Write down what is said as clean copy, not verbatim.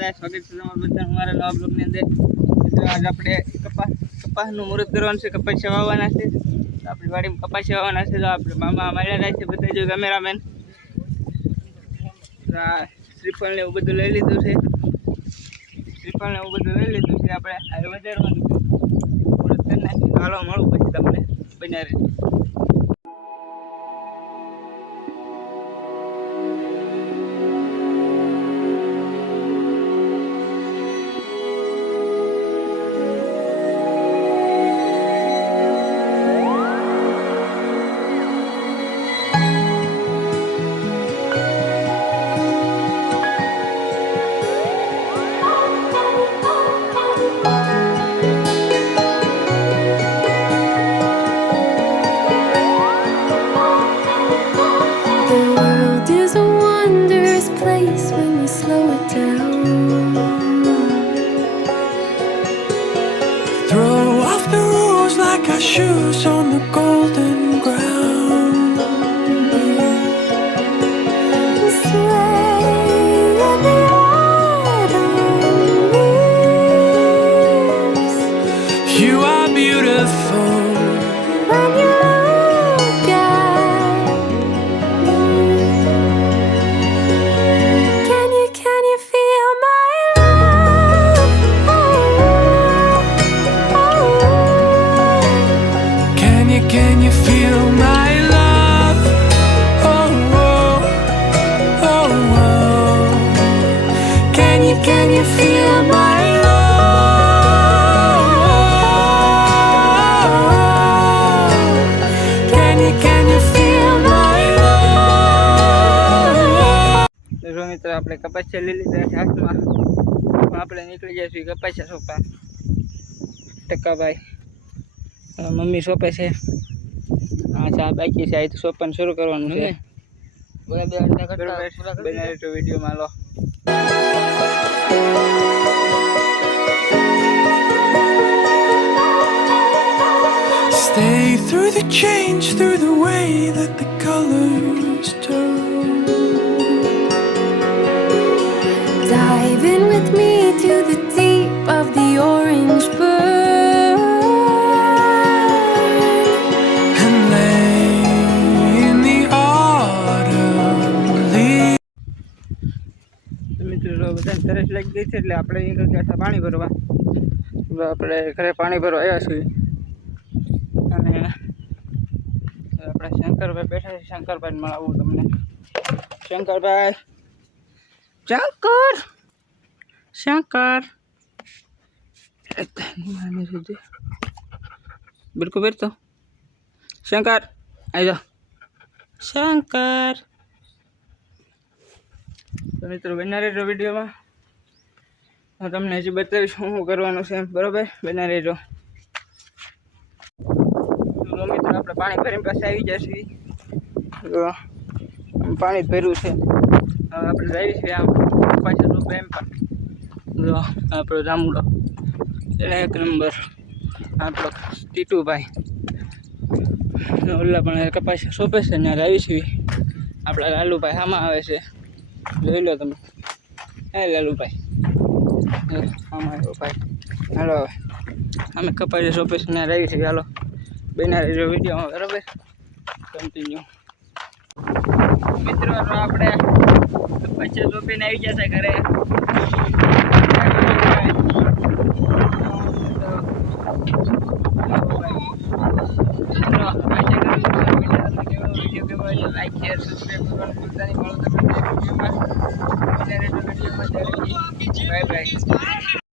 બધા સ્વાગત છે તમારું બધા અમારા નવા બ્લોગની અંદર. મિત્રો આજ આપણે કપાસનું મુહૂર્ત કરવાનું છે, કપાસિયા વાવવાના છે. આપણી વાડીમાં કપાસિયા વાવવાના છે. તો આપણે મામા મળ્યા જાય છે બધા, જો કેમેરામેન. શ્રીફળ ને એવું બધું લઈ લીધું છે. આપણે આ વધારવાનું છે. મુહૂર્ત કરી નાખી હાલો મળું પછી તમને બન્યા રહે. Throw off the rules like our shoes on the golden ground. Sway in the autumn leaves. You are beautiful when you look at me. Can you feel my love? Can you feel my love? Oh, oh, oh, oh. Can you feel my love? Can you feel my love? જો મિત્રો આપણે કપાસિયા લઈ લીધા છે હાથમાં. આપણે નીકળી જઈશું કપાસિયા સોંપવા. ટકાભાઈ મમ્મી સોંપે છે. હા ચા બાકી છે, આ તો સોંપવાનું શરૂ કરવાનું છે. બરાબર વિડીયોમાં લો. Stay through the change, through the way that the colors turn. Dive in with me to the deep of the orange burn and lay in the autumn leaves. મિત્રો બધાને તરસ લાગી ગઈ છે એટલે આપણે નીકળી ગયા હતા પાણી ભરવા. આપણે ઘરે પાણી ભરવા આવ્યા છીએ અને આપણે શંકરભાઈ બેઠા છે. શંકરભાઈ મળાવું તમને. શંકર બિલકુલ બેઠતો શંકર આવી જાઓ. શંકર તો મિત્રો બના રહેજો વિડીયોમાં. હું તમને હજી બતાવીશ શું કરવાનું છે. બરાબર બના રહેજો. તો મિત્રો આપણે પાણી ભરીને પાસે આવી જશે. પાણી ભર્યું છે. હવે આપણે જઈએ છીએ આમ પાછળ રૂપે એમ પણ જો આપણો જામુડો એટલે 1 નંબર. આપણો ટીટુભાઈ ઓલા પણ કપાસિયા સોંપે છે ને આવી છીએ. આપણા લાલુભાઈ આમાં આવે છે, જોઈ લો તમે. હે લાલુભાઈ આમાં આવ્યો ભાઈ. હાલો હવે અમે કપાસિયા સોંપે છે ને આવી છીએ. હાલો બના રહેજો વિડીયોમાં. બરાબર કન્ટિન્યુ. મિત્રો આપણે કપાસિયા સોંપીને આવી જશે ઘરે. લાઈક શેર સબસ્ક્રાઈબ કરવાનું ભૂલતા નહીં. મળો તમને વિડીયોમાં. Bye bye.